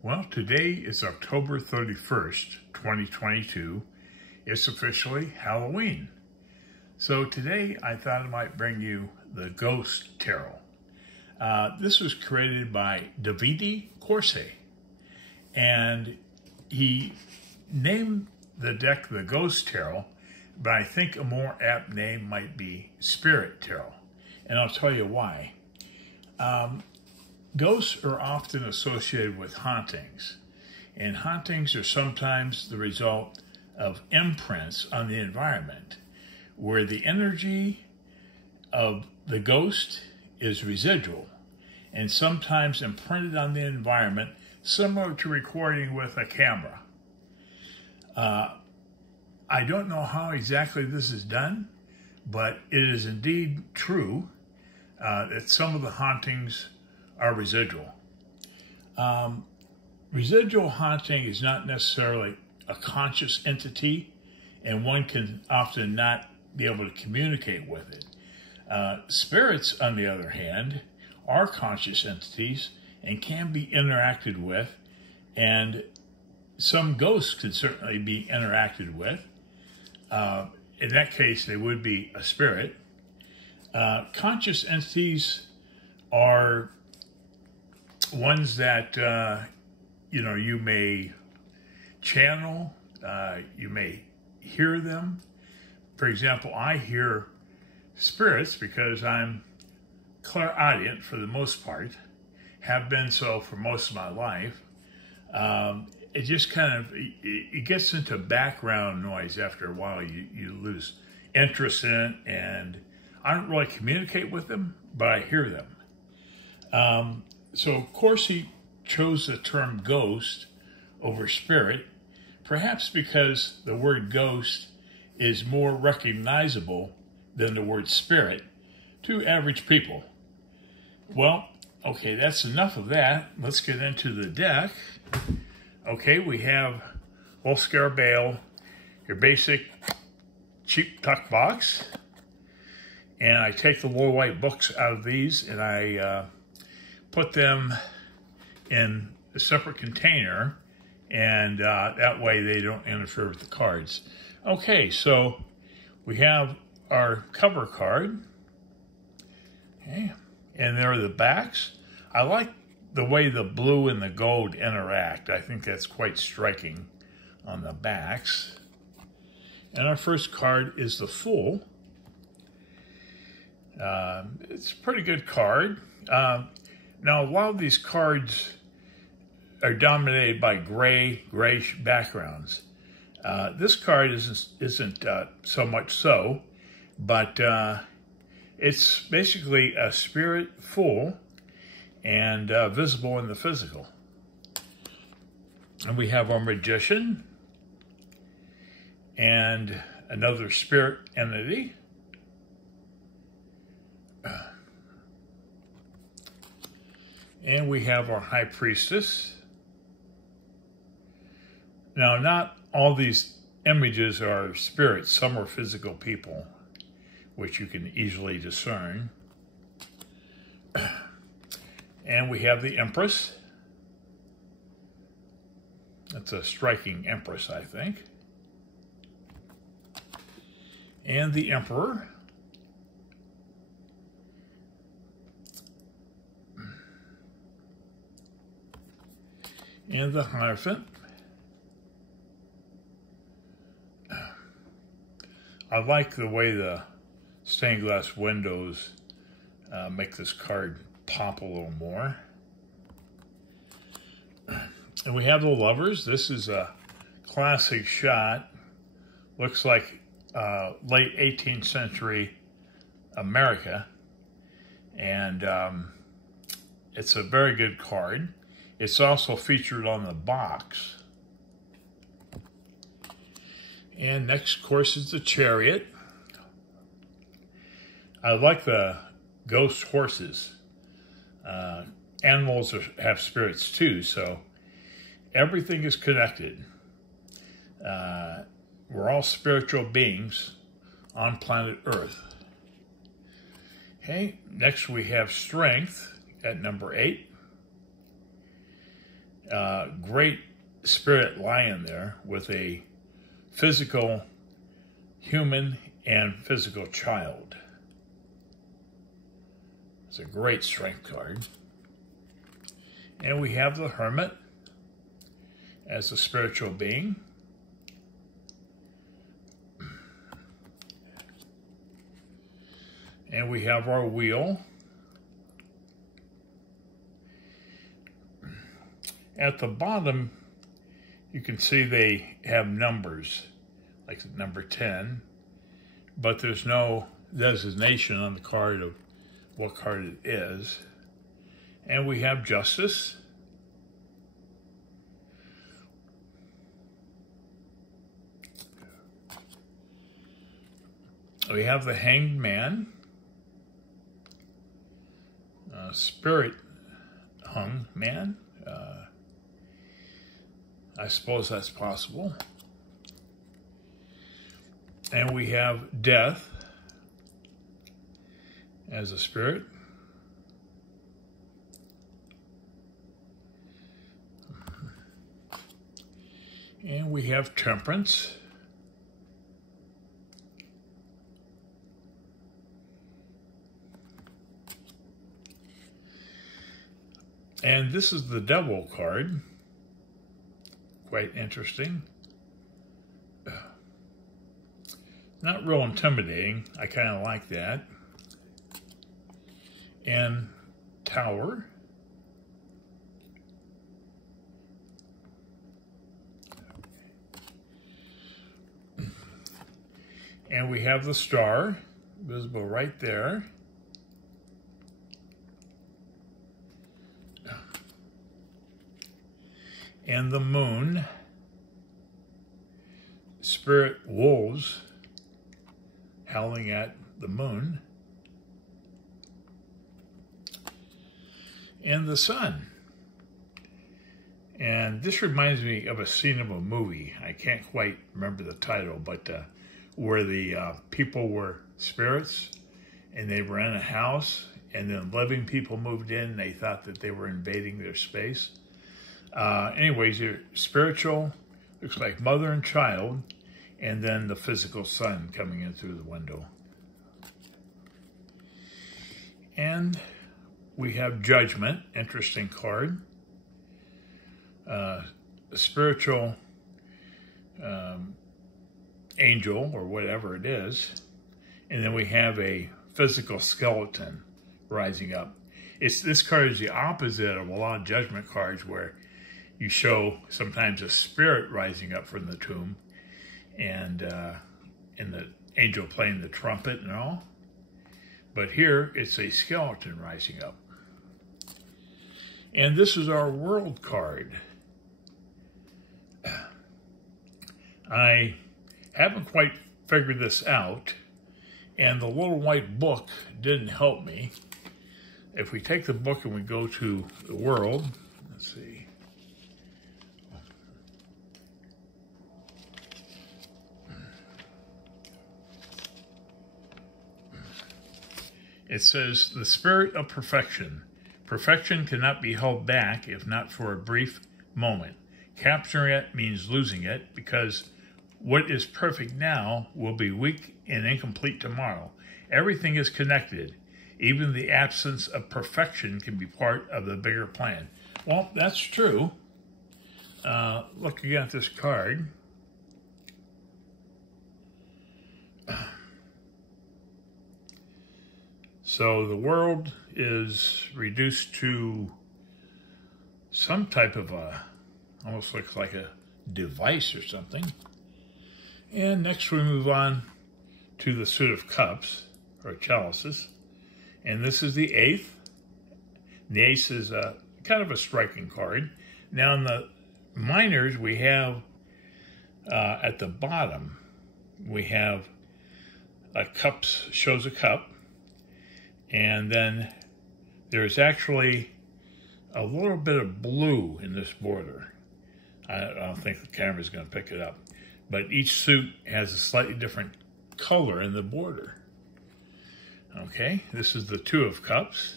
Well, today is October 31st, 2022. It's officially Halloween. So today I thought I might bring you the Ghost Tarot. This was created by Davide Corsi, and he named the deck the Ghost Tarot, but I think a more apt name might be Spirit Tarot, and I'll tell you why. Ghosts are often associated with hauntings, and hauntings are sometimes the result of imprints on the environment, where the energy of the ghost is residual and sometimes imprinted on the environment, similar to recording with a camera. I don't know how exactly this is done, but it is indeed true that some of the hauntings are residual. Residual haunting is not necessarily a conscious entity, and one can often not be able to communicate with it. Spirits, on the other hand, are conscious entities and can be interacted with, and some ghosts can certainly be interacted with. In that case, they would be a spirit. Conscious entities are ones that, you may channel, you may hear them. For example, I hear spirits because I'm clairaudient for the most part, have been so for most of my life. It just kind of, it gets into background noise after a while. You lose interest in it, and I don't really communicate with them, but I hear them. So, of course, he chose the term ghost over spirit, perhaps because the word ghost is more recognizable than the word spirit to average people. Well, okay, that's enough of that. Let's get into the deck. Okay, we have Wolf Scarabale, your basic cheap tuck box. And I take the little white books out of these and I put them in a separate container, and that way they don't interfere with the cards. Okay, so we have our cover card. Okay, and there are the backs. I like the way the blue and the gold interact. I think that's quite striking on the backs. And our first card is the Fool. It's a pretty good card. Now, a lot of these cards are dominated by grayish backgrounds. This card isn't so much so, but it's basically a spirit fool and visible in the physical. And we have our Magician and another spirit entity. And we have our High Priestess. Now, not all these images are spirits. Some are physical people, which you can easily discern. And we have the Empress. That's a striking Empress, I think. And the Emperor. And the Hierophant. I like the way the stained glass windows make this card pop a little more. And we have the Lovers. This is a classic shot. Looks like late 18th century America. And it's a very good card. It's also featured on the box. And next, of course, is the Chariot. I like the ghost horses. Animals have spirits too, so everything is connected. We're all spiritual beings on planet Earth. Okay, next we have Strength at number 8. Great spirit lion there with a physical human and physical child. It's a great strength card. And we have the Hermit as a spiritual being. And we have our wheel. At the bottom, you can see they have numbers, like number 10, but there's no designation on the card of what card it is. And we have Justice. We have the Hanged Man. Spirit hung man. I suppose that's possible. And we have Death as a spirit. And we have Temperance. And this is the Devil card. Quite interesting. Not real intimidating. I kind of like that. And Tower. And we have the Star, visible right there. And the Moon, spirit wolves howling at the moon, and the Sun. And this reminds me of a scene of a movie. I can't quite remember the title, but where the people were spirits and they were in a house, and then living people moved in and they thought that they were invading their space. Anyways, you're spiritual, looks like mother and child, and then the physical sun coming in through the window. And we have Judgment, interesting card. A spiritual angel, or whatever it is. And then we have a physical skeleton rising up. This card is the opposite of a lot of Judgment cards, where you show sometimes a spirit rising up from the tomb, and the angel playing the trumpet and all. But here, it's a skeleton rising up. And this is our World card. I haven't quite figured this out, and the little white book didn't help me. If we take the book and we go to the World, let's see. It says, the spirit of perfection. Perfection cannot be held back if not for a brief moment. Capturing it means losing it, because what is perfect now will be weak and incomplete tomorrow. Everything is connected. Even the absence of perfection can be part of the bigger plan. Well, that's true. Look again at this card. So the world is reduced to some type of almost looks like a device or something. And next we move on to the suit of cups, or chalices. And this is the 8th. The ace is kind of a striking card. Now in the minors, we have, at the bottom, we have a cups, shows a cup. And then there's actually a little bit of blue in this border. I don't think the camera's going to pick it up. But each suit has a slightly different color in the border. Okay, this is the 2 of Cups.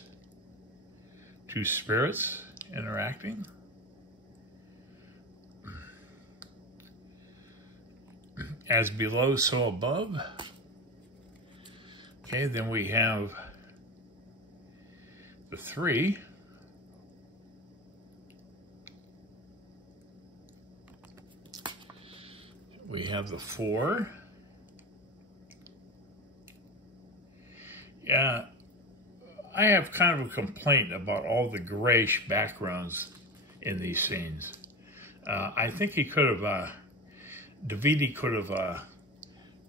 2 spirits interacting. as below, so above. Okay, then we have the 3. We have the 4. Yeah, I have kind of a complaint about all the grayish backgrounds in these scenes. I think he could have, Davide could have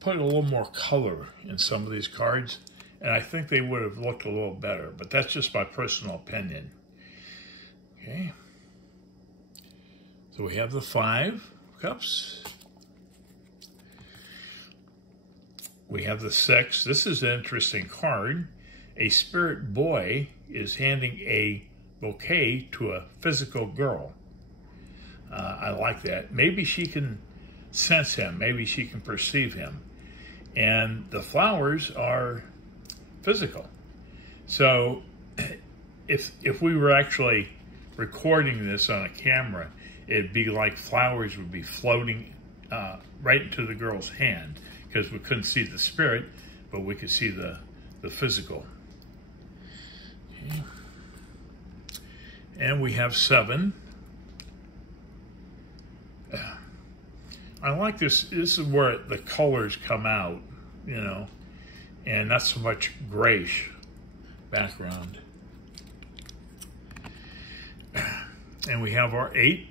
put a little more color in some of these cards, and I think they would have looked a little better, but that's just my personal opinion. Okay. So we have the 5 cups. We have the 6. This is an interesting card. A spirit boy is handing a bouquet to a physical girl. I like that. Maybe she can sense him. Maybe she can perceive him. And the flowers are physical. So if we were actually recording this on a camera, it'd be like flowers would be floating right into the girl's hand, because we couldn't see the spirit, but we could see the physical. Okay. And we have 7. I like this. This is where the colors come out, you know, and not so much grayish background. And we have our 8.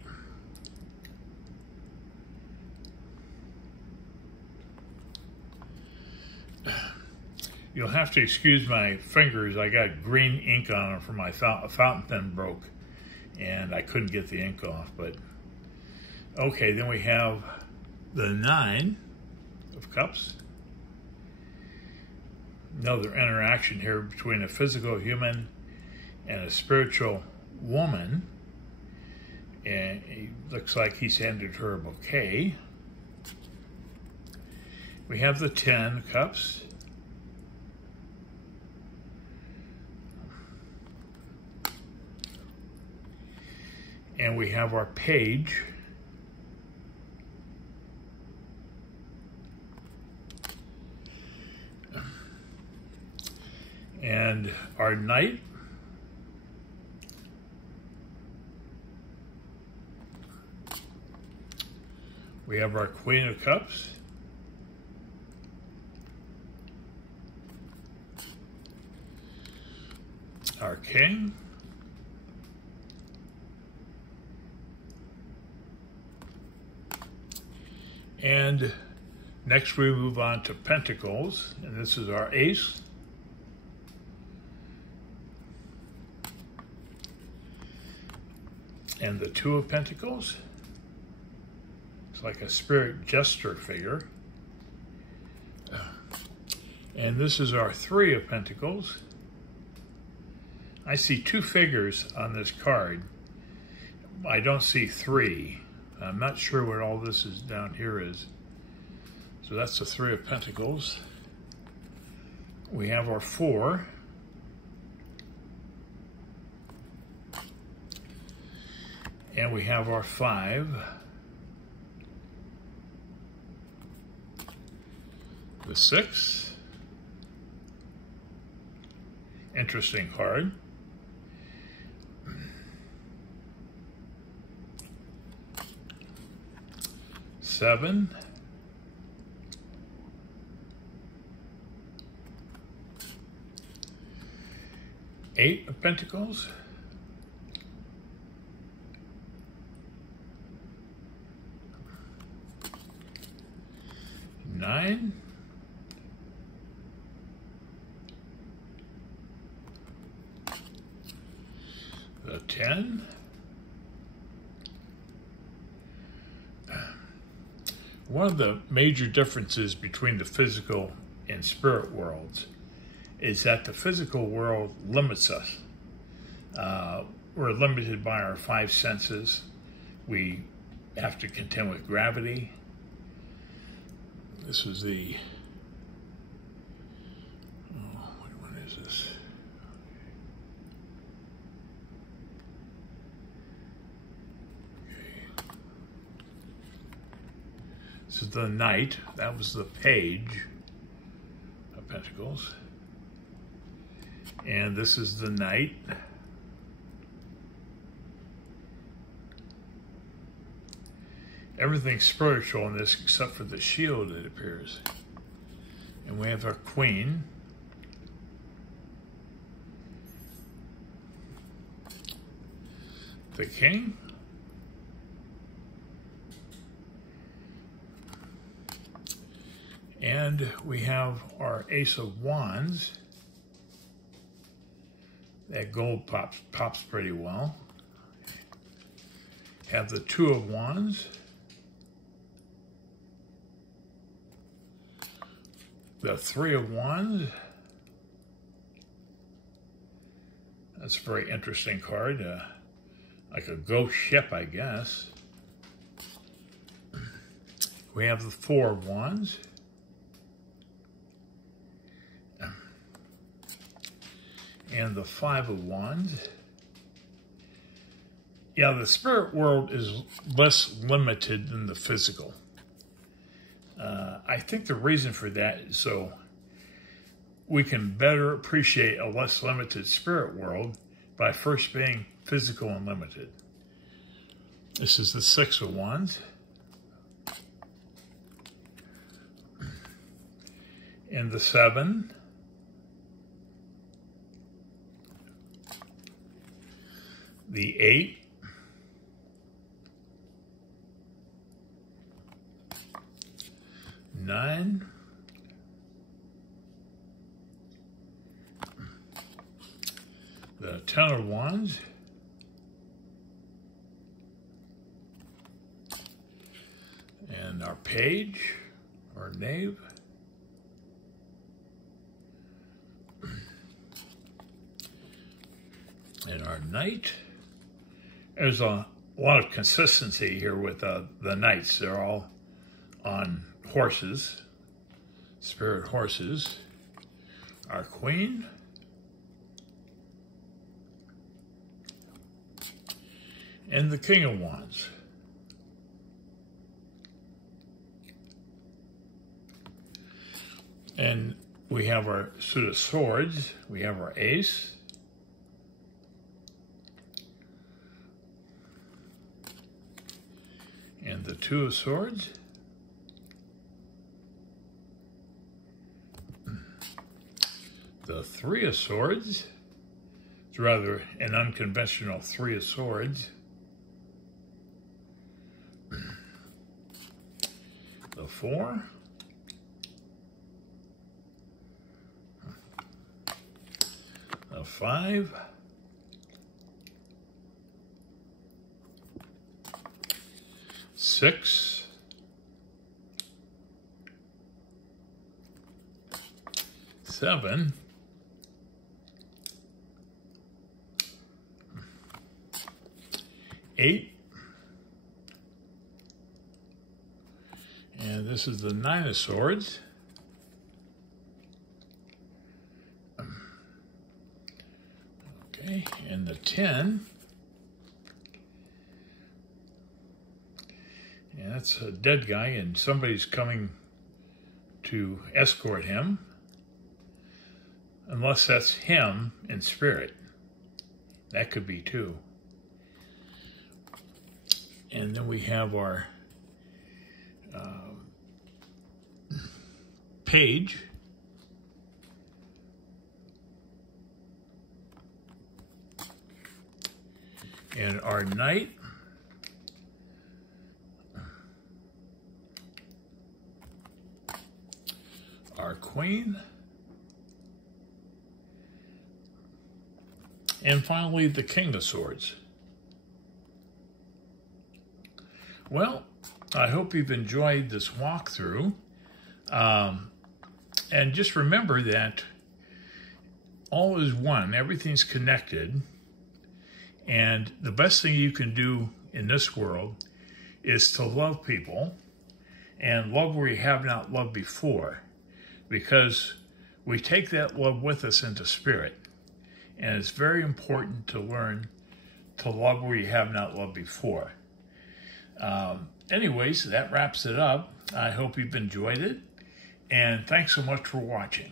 You'll have to excuse my fingers. I got green ink on them from my fountain pen broke, and I couldn't get the ink off. But okay, then we have the 9 of cups. Another interaction here between a physical human and a spiritual woman, and it looks like he's handed her a bouquet. We have the 10 cups. And we have our page. And our knight. We have our Queen of Cups. Our King. And next we move on to Pentacles, and this is our Ace. And the 2 of Pentacles. It's like a spirit jester figure. And this is our 3 of Pentacles. I see 2 figures on this card. I don't see 3. I'm not sure what all this is down here is. So that's the 3 of Pentacles. We have our 4. And we have our 5. The 6. Interesting card. 7. 8 of Pentacles. 9. The 10. One of the major differences between the physical and spirit worlds is that the physical world limits us. We're limited by our 5 senses. We have to contend with gravity. This is the, what is this? This is the Knight. That was the Page of Pentacles. And this is the Knight. Everything's spiritual in this except for the shield, it appears. And we have our Queen. The King. And we have our Ace of Wands. That gold pops pretty well. Have the Two of Wands. The Three of Wands. That's a very interesting card. Like a ghost ship, I guess. We have the Four of Wands. And the Five of Wands. Yeah, the spirit world is less limited than the physical. I think the reason for that is so we can better appreciate a less limited spirit world by first being physical and limited. This is the Six of Wands. And the Seven. The Eight. Nine. The Ten of Wands. And our Page, or Knave. And our Knight. There's a lot of consistency here with the Knights. They're all on horses, spirit horses. Our Queen. And the King of Wands. And we have our suit of swords. We have our Ace. And the Two of Swords. The Three of Swords. It's rather an unconventional Three of Swords. The Four. The Five. Six. Seven. Eight. And this is the Nine of Swords. Okay, and the 10. And that's a dead guy, and somebody's coming to escort him. Unless that's him in spirit. That could be too. And then we have our Page. And our Knight. Our Queen. And finally, the King of Swords. Well, I hope you've enjoyed this walkthrough. And just remember that all is one. Everything's connected. And the best thing you can do in this world is to love people and love where you have not loved before. Because we take that love with us into spirit. And it's very important to learn to love where you have not loved before. Anyways, that wraps it up. I hope you've enjoyed it, and thanks so much for watching.